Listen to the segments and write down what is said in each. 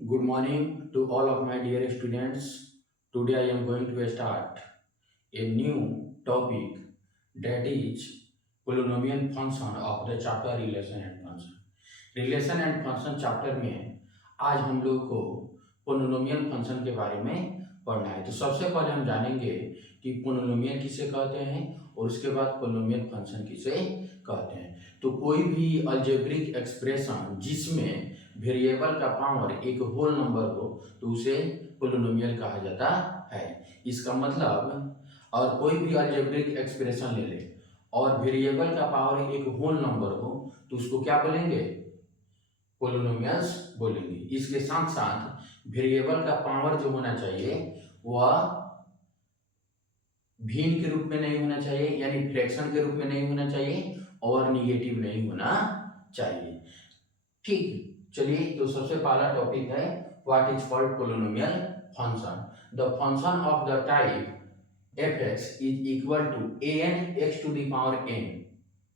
Good morning to all of my dear students. Today I am going to start a new topic, that is polynomial function of the chapter relation and function. Relation and function chapter में आज हम लोग को polynomial function के बारे में पढ़ना है। तो सबसे पहले हम जानेंगे कि पोलिनोमियल किसे कहते हैं और उसके बाद पोलिनोमियल फंक्शन किसे कहते हैं। तो कोई भी अलजेब्रिक एक्सप्रेशन जिसमें वेरिएबल का पावर एक होल नंबर हो तो उसे पोलिनोमियल कहा जाता है। इसका मतलब, और कोई भी अलजेब्रिक एक्सप्रेशन ले ले और वेरिएबल का पावर एक होल नंबर हो तो उसको क्या बोलेंगे? पोलिनोमियल्स बोलेंगे। इसके साथ साथ वेरिएबल का पावर जो होना चाहिए वह भिन्न के रूप में नहीं होना चाहिए, यानी फ्रैक्शन के रूप में नहीं होना चाहिए और निगेटिव नहीं होना चाहिए। ठीक, चलिए तो सबसे पहला टॉपिक है what is called polynomial function. The function of the type fx is equal to an x to the power n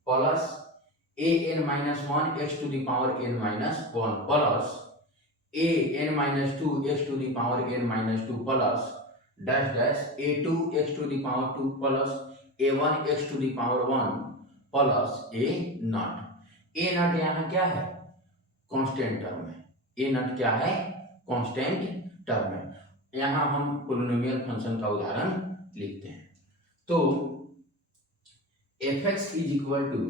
plus an minus 1 x to the power n minus 1 plus an minus 2 x to the power n minus 2 plus dash dash a2 x to the power 2 plus a1 x to the power 1 plus a not. A not यहाँ क्या है? Constant term है। ए not क्या है? Constant term है। यहाँ हम polynomial function का उदाहरण लिखते हैं। तो fx is equal to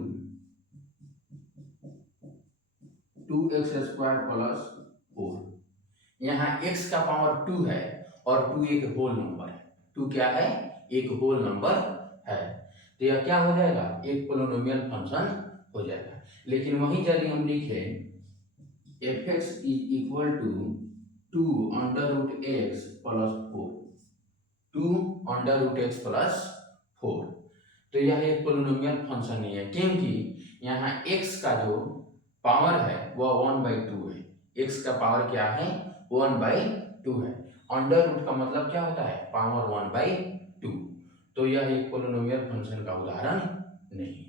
2x square plus 4। यहाँ x का पावर 2 है और 2 एक होल नंबर है। 2 क्या है? एक होल नंबर है। तो यह क्या हो जाएगा? एक पोलिनोमियल फंक्शन हो जाएगा। लेकिन वहीं यदि हम लिखे fx is equal to 2 under root x plus 4, 2 under root x plus 4, तो यह एक पोलिनोमियल फंक्शन नहीं है, क्योंकि यहाँ x का जो पावर है वह 1/2 है। x का पावर क्या है? 1/2 है। अंडर रूट का मतलब क्या होता है? पावर 1/2। तो यह एक पोलिनोमियल फंक्शन का उदाहरण नहीं है।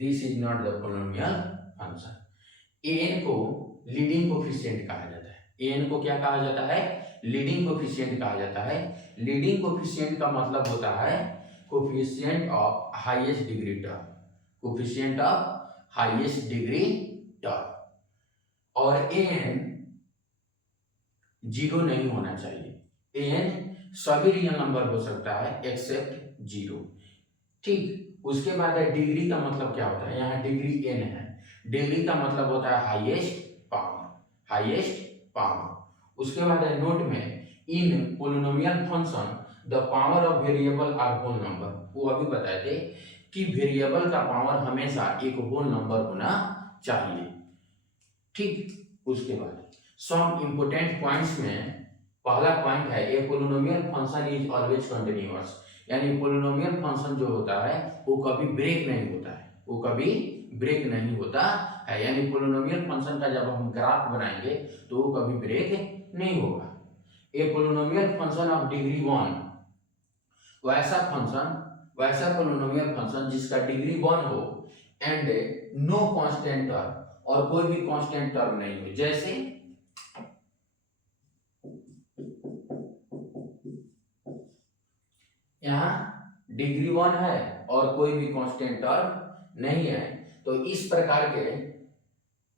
This is not the polynomial function. an को लीडिंग कोफिशिएंट कहा जाता है। an को क्या कहा जाता है? लीडिंग कोफिशिएंट कहा जाता है। लीडिंग कोफिशिएंट का मतलब होता है coefficient of highest degree term, coefficient of highest degree term. और an 0 नहीं होना चाहिए। an सभी रियल नंबर हो सकता है एक्सेप्ट 0। ठीक, उसके बाद है डिग्री का मतलब क्या होता है? यहाँ डिग्री n है। डिग्री का मतलब होता है हाईएस्ट पावर, हाईएस्ट पावर। उसके बाद है नोट में in polynomial function the power of variable are whole number. वो अभी बताए थे कि वेरिएबल का पावर हमेशा एक होल नंबर होना चाहिए। ठीक, उसके बाद सम इंपोर्टेंट पॉइंट्स में पहला पॉइंट है a polynomial function is always continuous, यानी पोलिनोमियल फंक्शन जो होता है वो कभी ब्रेक नहीं होता है, वो कभी ब्रेक नहीं होता है। यानी पोलिनोमियल फंक्शन का जब हम ग्राफ बनाएंगे तो वो कभी ब्रेक नहीं होगा। ए पोलिनोमियल फंक्शन ऑफ डिग्री 1, वैसा पोलिनोमियल फंक्शन जिसका डिग्री 1 हो एंड नो कांस्टेंट टर्म, और कोई भी कांस्टेंट टर्म नहीं हो। जैसे यहाँ डिग्री 1 है और कोई भी कांस्टेंट टर्म नहीं है, तो इस प्रकार के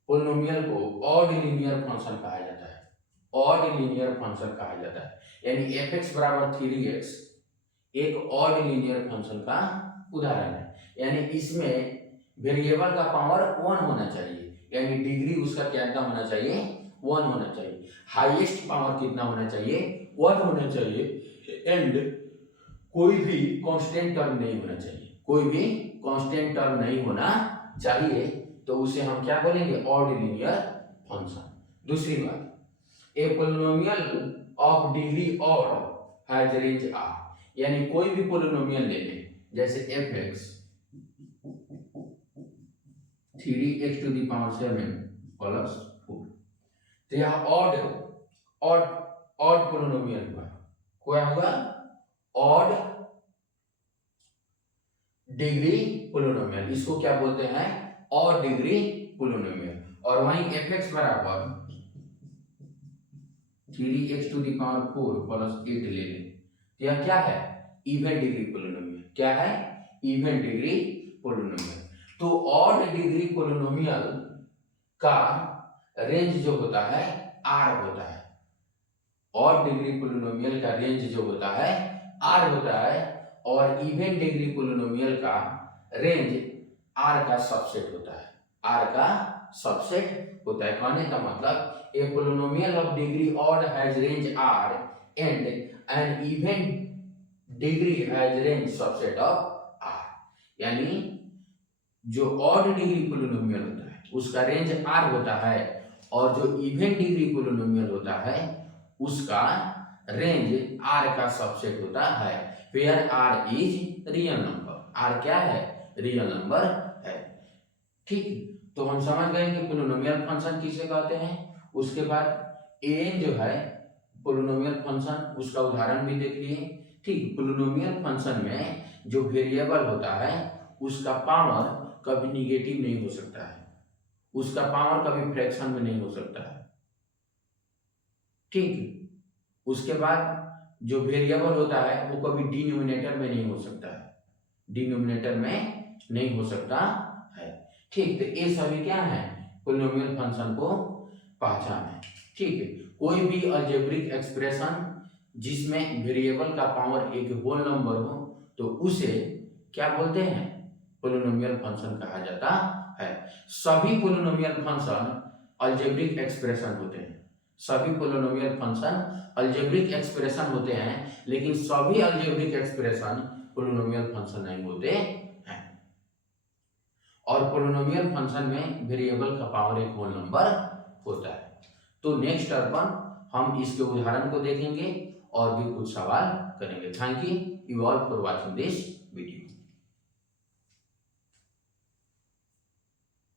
पोलिनोमियल को ऑड लीनियर फंक्शन कहा जाता है। ऑड लीनियर फंक्शन कहा जाता है, यानी fx बराबर 3x एक ऑड लीनियर फंक्शन का उदाहरण है। यानी इसमें वेरिएबल का पावर 1 होना चाहिए, यानी डिग्री उसका क्या होना चाहिए? 1 होना चाहिए। हाईएस्ट पावर कितना होना चाहिए? 1 होना चाहिए। एंड कोई भी कांस्टेंट टर्म नहीं होना चाहिए, कोई भी कांस्टेंट टर्म नहीं होना चाहिए, तो उसे हम क्या बोलेंगे? Odd linear function. दूसरी बात, a polynomial of degree odd has range r, यानी कोई भी पोलिनोमियल ले लें, जैसे fx 3x to the power 7 plus 4, तो यह ऑड ऑड ऑड पोलिनोमियल हुआ। क्या हुआ? Odd degree polynomial. इसको क्या बोलते हैं? ऑड डिग्री पोलिनोमियल, और वहीं fx बराबर 3x⁴ प्लस 8 ले लें। तो यह क्या है? Even degree polynomial. क्या है? Even degree polynomial. तो ऑड डिग्री पोलिनोमियल का रेंज जो होता है आर होता है। ऑड डिग्री पोलिनोमियल का रेंज जो होता है आर होता है, और इवन डिग्री पोलिनोमियल का रेंज आर का सबसेट होता है। आर का सबसेट होता है। कहने का मतलब a polynomial of degree odd has range R and an even degree has range subset of R. यानी जो ऑड डिग्री पोलिनोमियल होता है उसका रेंज आर होता है, और जो इवन डिग्री पोलिनोमियल होता है उसका रेंज आर का सबसेट होता है, where R is real number. R क्या है? रियल नंबर है। ठीक, तो हम समझ गए कि पोलिनोमियल फंक्शन किसे कहते हैं। उसके बाद एन जो है पोलिनोमियल फंक्शन, उसका उदाहरण भी देखिए। ठीक, पोलिनोमियल फंक्शन में जो वेरिएबल होता है उसका पावर कभी निगेटिव नहीं हो सकता है, उसका पावर कभी फ्रैक्शन में नहीं हो सकता है। ठीक, उसके बाद जो वेरिएबल होता है वो कभी डिनोमिनेटर में नहीं हो सकता है, डिनोमिनेटर में नहीं हो सकता है। ठीक, तो ये सभी क्या है? पोलिनोमियल फंक्शन को पहचान है। ठीक है, कोई भी अलजेब्रिक एक्सप्रेशन जिसमें वेरिएबल का पावर एक होल नंबर हो तो उसे क्या बोलते हैं? पोलिनोमियल फंक्शन कहा जाता है। सभी पोलिनोमियल फंक्शन अलजेब्रिक एक्सप्रेशन होते हैं। सभी पोलिनोमियल फंक्शन अलजेब्रिक एक्सप्रेशन होते हैं, लेकिन सभी अलजेब्रिक एक्सप्रेशन पोलिनोमियल फंक्शन नहीं होते हैं। और पोलिनोमियल फंक्शन में वेरिएबल का पावर एक होल नंबर होता है। तो नेक्स्ट अपन हम इसके उदाहरण को देखेंगे और भी कुछ सवाल करेंगे। Thank you all for watching this video.